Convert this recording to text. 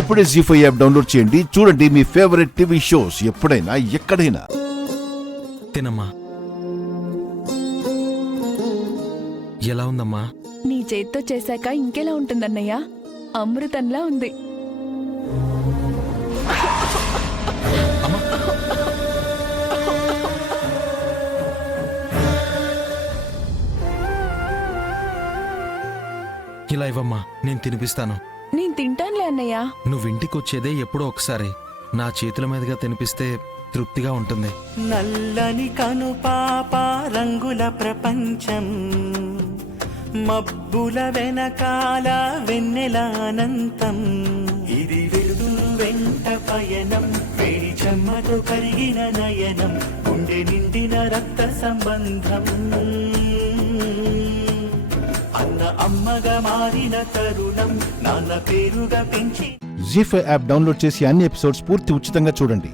ఇప్పుడే జీ5 app download చేయండి. చూడండి మీ ఫేవరెట్ టీవీ షోస్ ఎప్పుడైనా ఎక్కడైనా. తినమ్మా. ఎలా ఉందమ్మా? నీ చేత్తో చేశాక ఇంకెలా ఉంటుందన్నయ్య? అమృతంలా ఉంది. ఇలా ఇవ్వమ్మా, నేను తినిపిస్తాను. నేను తింటానులే అన్నయ్య. నువ్వింటికొచ్చేదే ఎప్పుడో ఒకసారి. నా చేతుల మీదుగా తినిపిస్తే తృప్తిగా ఉంటుంది. నల్లని కను పాప రంగుల ప్రపంచం, మబ్బుల వెనకాల వెన్నెల అనంతం. ఇది వెలుగులు వెంట పయనం, వేడి చెమ్మతో కరిగిన నయనం, గుండె నిండిన రక్త సంబంధం. అన్న అమ్మగా మారిన తరుణం, నాన్న పేరుగా పెంచి. జీ5 యాప్ డౌన్లోడ్ చేసి అన్ని ఎపిసోడ్స్ పూర్తి ఉచితంగా చూడండి.